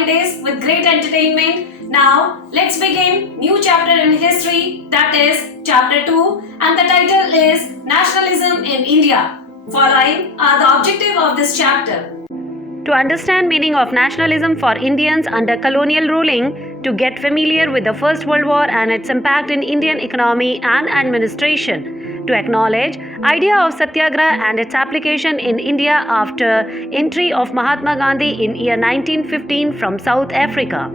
holidays with great entertainment. Now, let's begin new chapter in history, that is chapter 2, and the title is Nationalism in India. Following are the objective of this chapter. To understand meaning of nationalism for Indians under colonial ruling, to get familiar with the First World War and its impact in Indian economy and administration, to acknowledge idea of Satyagraha and its application in India after entry of Mahatma Gandhi in year 1915 from South Africa.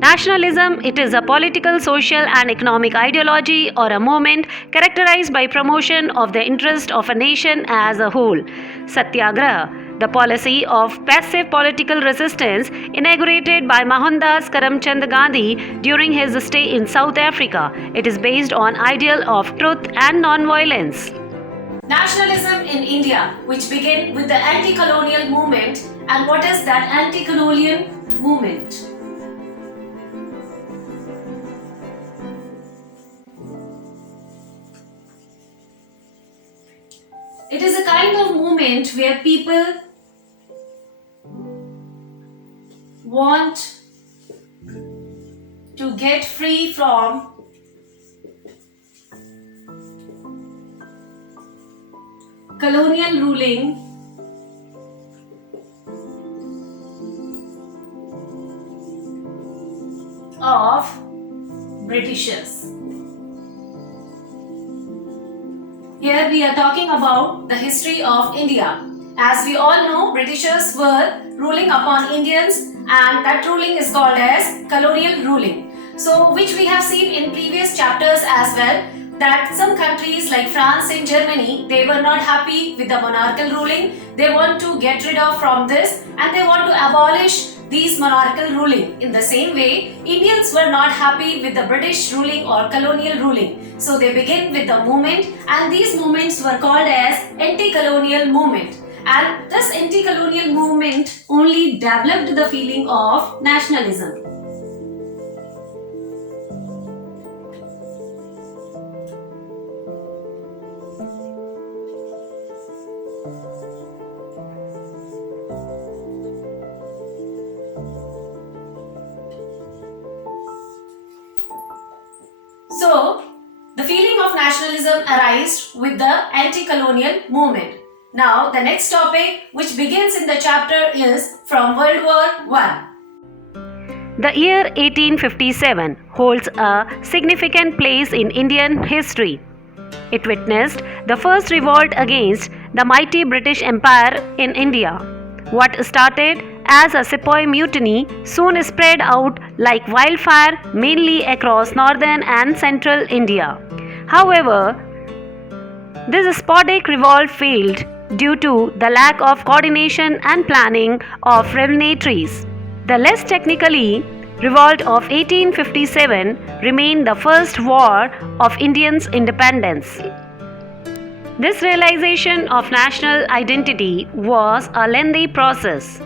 Nationalism, it is a political, social and economic ideology or a movement characterized by promotion of the interest of a nation as a whole. Satyagraha, the policy of passive political resistance inaugurated by Mohandas Karamchand Gandhi during his stay in South Africa. It is based on ideal of truth and non-violence. Nationalism in India, which began with the anti-colonial movement. And what is that anti-colonial movement? It is a kind of movement where people want to get free from colonial ruling of Britishers. Here we are talking about the history of India. As we all know, Britishers were ruling upon Indians, and that ruling is called as colonial ruling. So, which we have seen in previous chapters as well, that some countries like France and Germany, they were not happy with the monarchical ruling. They want to get rid of from this and they want to abolish these monarchical ruling. In the same way, Indians were not happy with the British ruling or colonial ruling. So they begin with the movement, and these movements were called as anti-colonial movement. And this anti-colonial movement only developed the feeling of nationalism. So, the feeling of nationalism arose with the anti-colonial movement. Now, the next topic which begins in the chapter is from World War I. The year 1857 holds a significant place in Indian history. It witnessed the first revolt against the mighty British Empire in India. What started as a sepoy mutiny soon spread out like wildfire mainly across northern and central India. However, this sporadic revolt failed due to the lack of coordination and planning of revolutionaries. The less technically revolt of 1857 remained the first war of Indians' independence. This realization of national identity was a lengthy process.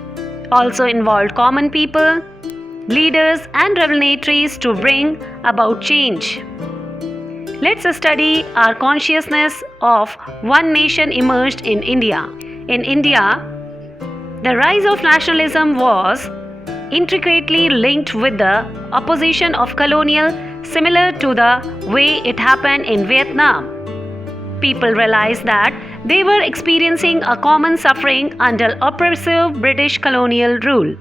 Also involved common people, leaders and revolutionaries to bring about change. Let's study our consciousness of one nation emerged in India. In India, the rise of nationalism was intricately linked with the opposition of colonial, similar to the way it happened in Vietnam. People realized that they were experiencing a common suffering under oppressive British colonial rule.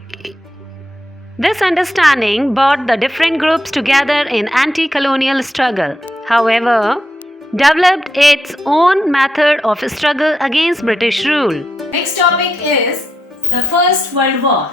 This understanding brought the different groups together in anti-colonial struggle. However, developed its own method of struggle against British rule. Next topic is the First World War.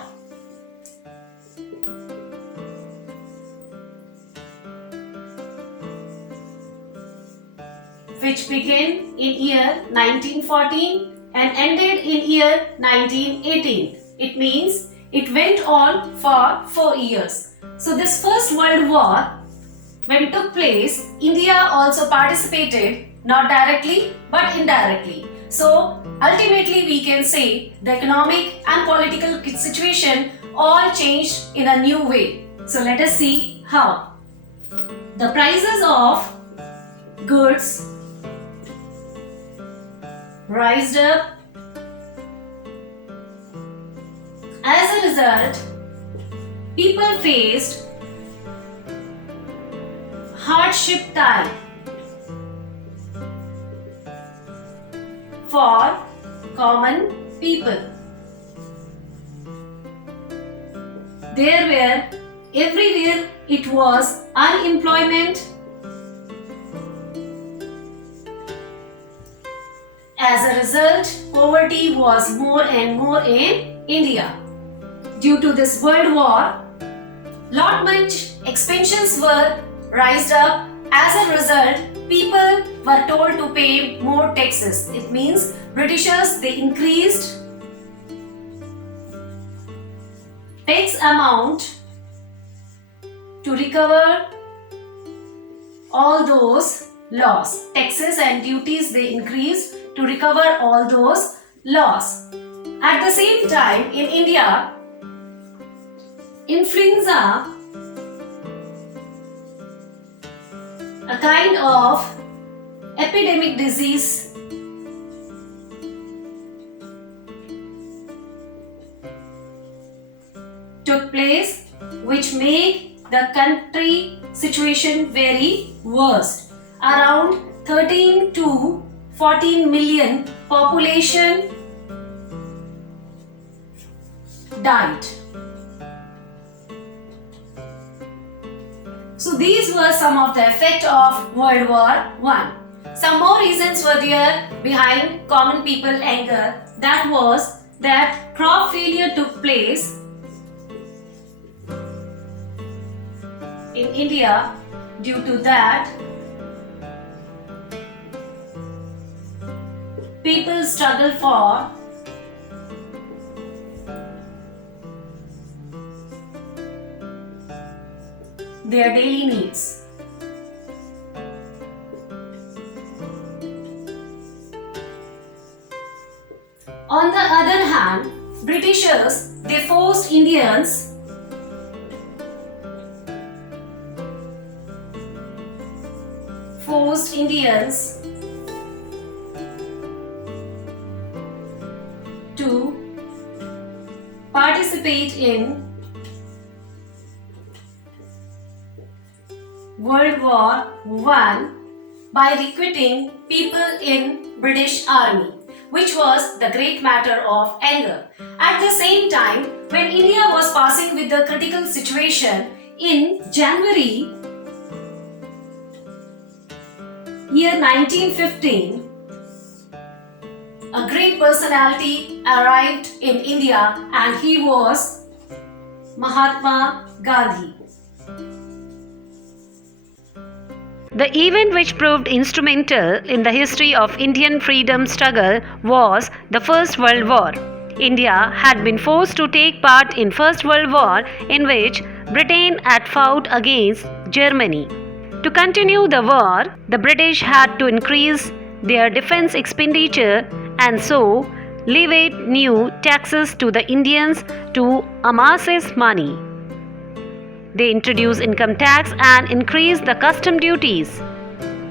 Which began in year 1914 and ended in year 1918. It means it went on for 4 years. So this First World War, when it took place, India also participated, not directly but indirectly. So ultimately we can say the economic and political situation all changed in a new way. So let us see how. The prices of goods rised up. As a result, people faced hardship time for common people. There were everywhere it was unemployment. As a result, poverty was more and more in India. Due to this world war, lot much expenses were raised up. As a result, people were told to pay more taxes. It means Britishers, they increased tax amount to recover all those loss. Taxes and duties they increased to recover all those loss. At the same time, in India, influenza, a kind of epidemic disease, took place, which made the country situation very worse. Around 13 to 14 million population died. So these were some of the effect of World War I. Some more reasons were there behind common people anger. That was that crop failure took place in India. Due to that, people struggle for their daily needs. On the other hand, Britishers, they forced Indians to participate in World War I by recruiting people in British Army, which was the great matter of anger. At the same time, when India was passing with the critical situation in January year 1915, a great personality arrived in India, and he was Mahatma Gandhi. The event which proved instrumental in the history of Indian freedom struggle was the First World War. India had been forced to take part in First World War, in which Britain had fought against Germany. To continue the war, the British had to increase their defense expenditure and so levied new taxes to the Indians to amass money. They introduced income tax and increased the custom duties.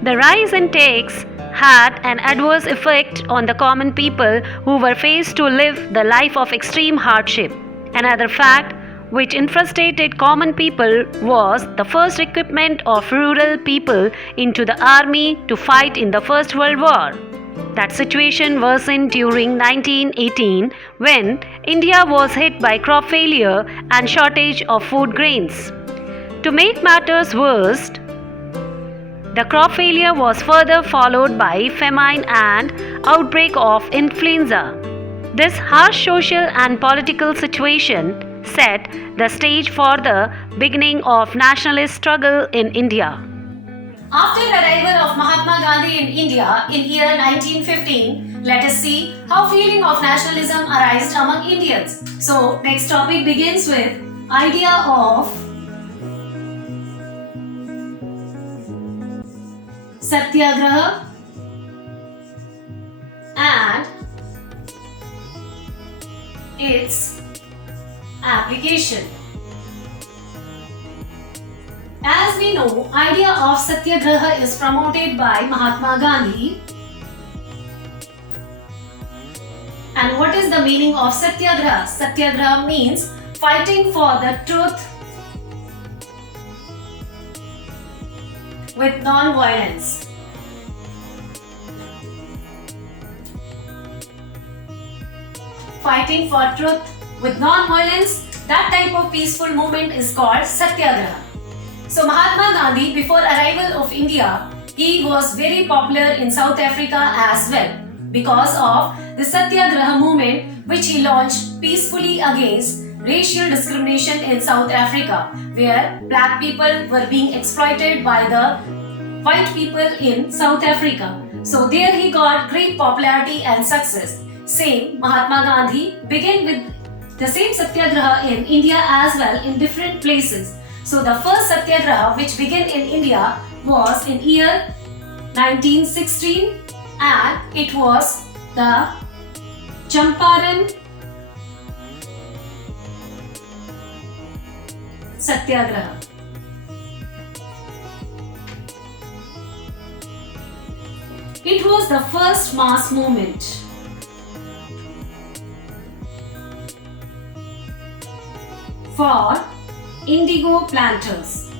The rise in tax had an adverse effect on the common people who were faced to live the life of extreme hardship. Another fact which infuriated common people was the first recruitment of rural people into the army to fight in the First World War. That situation worsened during 1918 when India was hit by crop failure and shortage of food grains. To make matters worse, the crop failure was further followed by famine and outbreak of influenza. This harsh social and political situation set the stage for the beginning of nationalist struggle in India. After the arrival of Mahatma Gandhi in India in year 1915, let us see how feeling of nationalism arose among Indians. So, next topic begins with idea of Satyagraha and its application. As we know, idea of Satyagraha is promoted by Mahatma Gandhi. And what is the meaning of Satyagraha? Satyagraha means fighting for the truth with non-violence. Fighting for truth with non-violence, that type of peaceful movement is called Satyagraha. So Mahatma Gandhi, before arrival of India, he was very popular in South Africa as well because of the Satyagraha movement which he launched peacefully against racial discrimination in South Africa, where black people were being exploited by the white people in South Africa. So there he got great popularity and success. Same Mahatma Gandhi began with the same Satyagraha in India as well in different places. So the first Satyagraha which began in India was in year 1916 and it was the Champaran Satyagraha. It was the first mass movement. For indigo planters.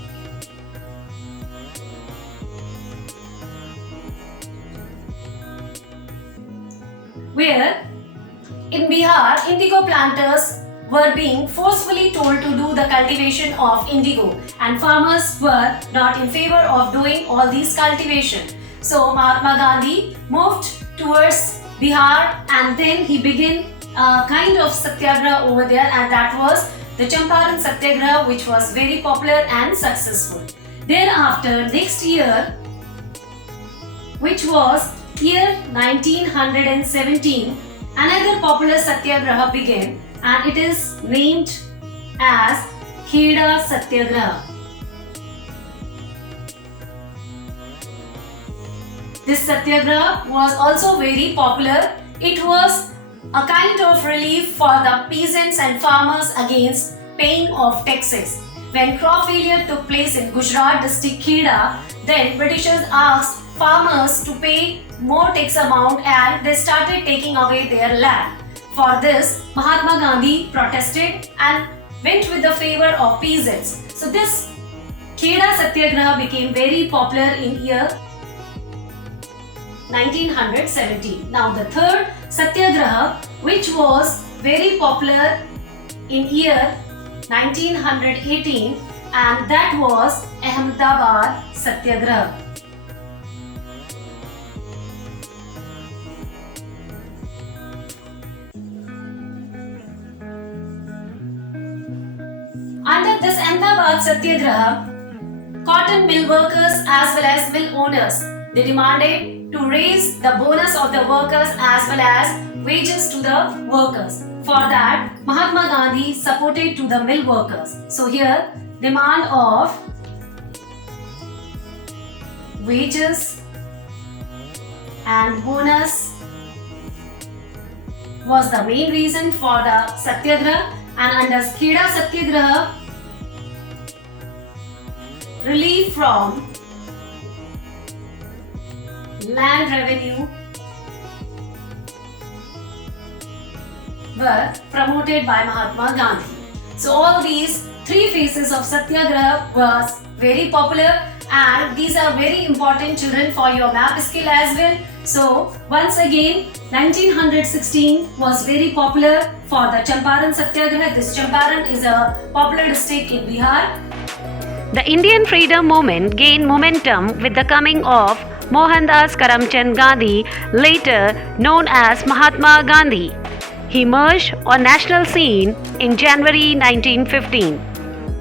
Where in Bihar, indigo planters were being forcefully told to do the cultivation of indigo and farmers were not in favor of doing all these cultivation. So Mahatma Gandhi moved towards Bihar and then he began a kind of satyagraha over there, and that was the Champaran Satyagraha, which was very popular and successful. Thereafter, next year, which was year 1917, another popular Satyagraha began and it is named as Kheda Satyagraha. This Satyagraha was also very popular. It was a kind of relief for the peasants and farmers against paying of taxes. When crop failure took place in Gujarat district Kheda, then Britishers asked farmers to pay more tax amount and they started taking away their land. For this, Mahatma Gandhi protested and went with the favor of peasants. So this Kheda Satyagraha became very popular in year 1917. Now the third Satyagraha, which was very popular in year 1918, and that was Ahmedabad Satyagraha. Under this Ahmedabad Satyagraha, cotton mill workers as well as mill owners, they demanded to raise the bonus of the workers as well as wages to the workers. For that, Mahatma Gandhi supported to the mill workers. So here, demand of wages and bonus was the main reason for the Satyagraha, and under Kheda Satyagraha, relief from land revenue were promoted by Mahatma Gandhi. So all these three phases of Satyagraha was very popular, and these are very important, children, for your map skill as well. So once again, 1916 was very popular for the Champaran Satyagraha. This Champaran is a popular district in Bihar. The Indian freedom movement gained momentum with the coming of Mohandas Karamchand Gandhi, later known as Mahatma Gandhi. He emerged on national scene in January 1915.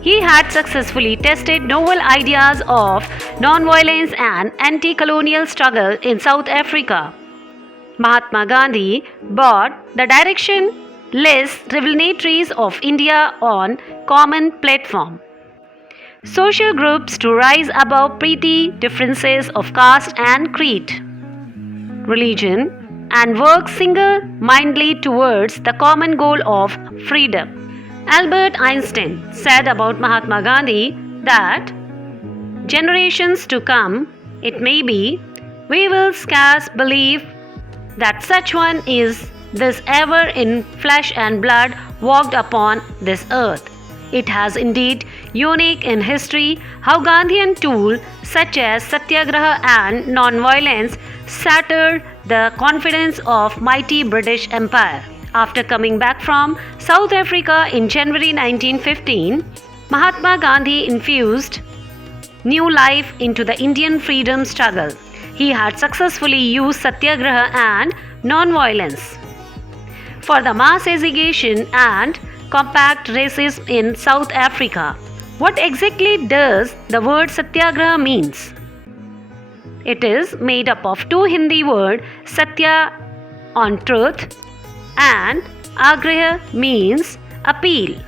He had successfully tested novel ideas of non-violence and anti-colonial struggle in South Africa. Mahatma Gandhi brought the direction-less revolutionaries of India on common platform. Social groups to rise above petty differences of caste and creed, religion, and work single-mindedly towards the common goal of freedom. Albert Einstein said about Mahatma Gandhi that generations to come, it may be, we will scarce believe that such one is this ever in flesh and blood walked upon this earth. It has indeed unique in history how Gandhian tools such as Satyagraha and non-violence shattered the confidence of mighty British Empire. After coming back from South Africa in January 1915, Mahatma Gandhi infused new life into the Indian freedom struggle. He had successfully used Satyagraha and non-violence for the mass education and compact racism in South Africa. What exactly does the word Satyagraha means? It is made up of two Hindi words, Satya on truth and Agraha means appeal.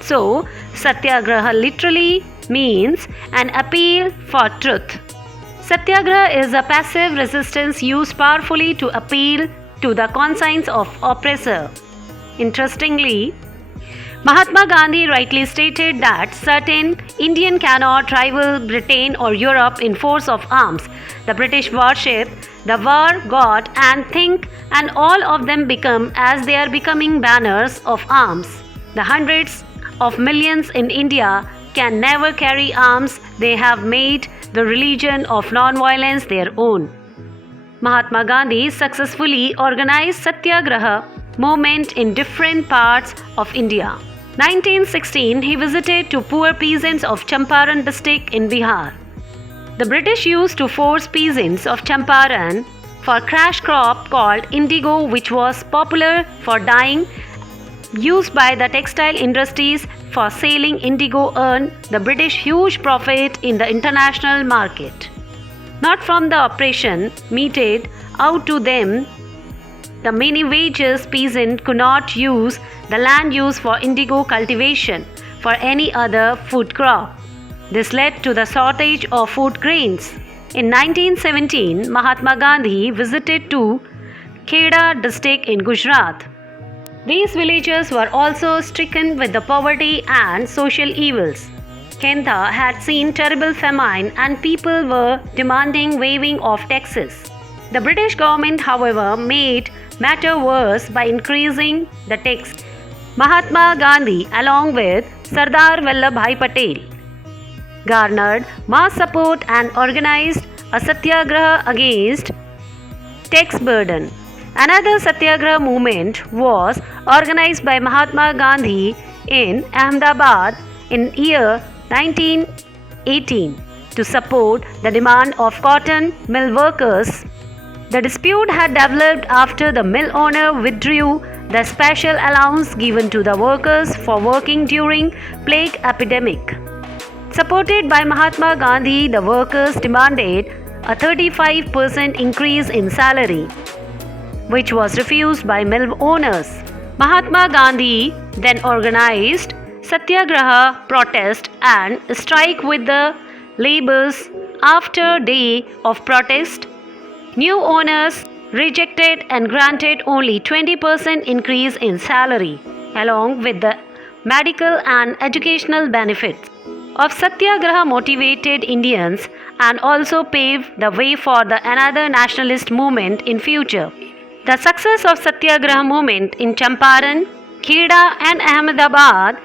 So, Satyagraha literally means an appeal for truth. Satyagraha is a passive resistance used powerfully to appeal to the conscience of oppressor. Interestingly, Mahatma Gandhi rightly stated that certain Indian cannot rival Britain or Europe in force of arms. The British worship the war god and think, and all of them become as they are becoming banners of arms. The hundreds of millions in India can never carry arms. They have made the religion of non-violence their own. Mahatma Gandhi successfully organized Satyagraha movement in different parts of India. 1916, he visited to poor peasants of Champaran district in Bihar. The British used to force peasants of Champaran for crash crop called indigo, which was popular for dyeing, used by the textile industries for selling indigo, earned the British huge profit in the international market. Not from the oppression meted out to them, the many wages peasants could not use the land used for indigo cultivation for any other food crop. This led to the shortage of food grains. In 1917, Mahatma Gandhi visited to Kheda district in Gujarat. These villages were also stricken with the poverty and social evils. Kheda had seen terrible famine and people were demanding waiving of taxes. The British government, however, made matter worse by increasing the tax. Mahatma Gandhi, along with Sardar Vallabhbhai Patel, garnered mass support and organized a satyagraha against tax burden. Another satyagraha movement was organized by Mahatma Gandhi in Ahmedabad in year 1918 to support the demand of cotton mill workers. The dispute had developed after the mill owner withdrew the special allowance given to the workers for working during plague epidemic. Supported by Mahatma Gandhi, the workers demanded a 35% increase in salary, which was refused by mill owners. Mahatma Gandhi then organized Satyagraha protest and strike with the laborers. After day of protest, new owners rejected and granted only 20% increase in salary, along with the medical and educational benefits of Satyagraha motivated Indians and also paved the way for the another nationalist movement in future. The success of Satyagraha movement in Champaran, Kheda and Ahmedabad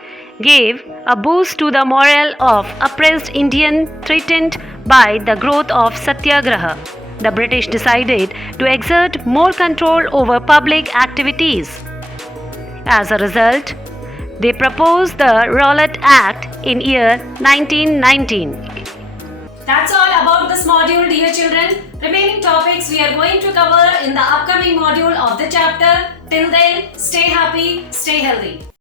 gave a boost to the morale of oppressed Indians threatened by the growth of Satyagraha. The British decided to exert more control over public activities. As a result, they proposed the Rowlatt Act in year 1919. That's all about this module, dear children. Remaining topics we are going to cover in the upcoming module of the chapter. Till then, stay happy, stay healthy.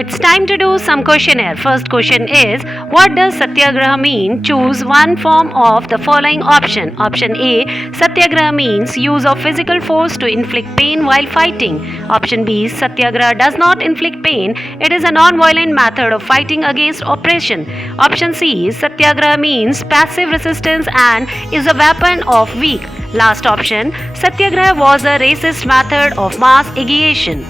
It's time to do some questionnaire. First question is, what does Satyagraha mean? Choose one form of the following option. Option A, Satyagraha means use of physical force to inflict pain while fighting. Option B, Satyagraha does not inflict pain. It is a non-violent method of fighting against oppression. Option C, Satyagraha means passive resistance and is a weapon of weak. Last option, Satyagraha was a racist method of mass agitation.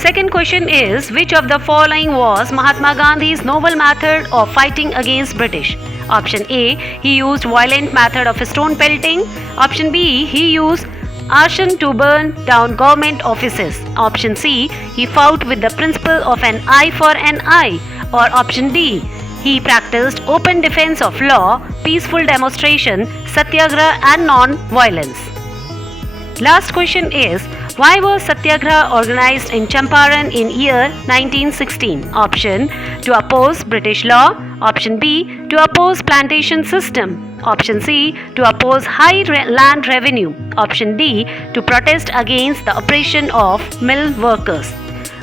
Second question is, which of the following was Mahatma Gandhi's noble method of fighting against British? Option A, he used violent method of stone pelting. Option B, he used arson to burn down government offices. Option C. He fought with the principle of an eye for an eye. Or option D. He practiced open defense of law, peaceful demonstration, satyagraha and non-violence. Last question is, why was Satyagraha organized in Champaran in year 1916? Option to oppose British law. Option B to oppose plantation system. Option C to oppose high land revenue. Option D to protest against the oppression of mill workers.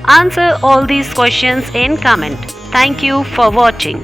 Answer all these questions in comment. Thank you for watching.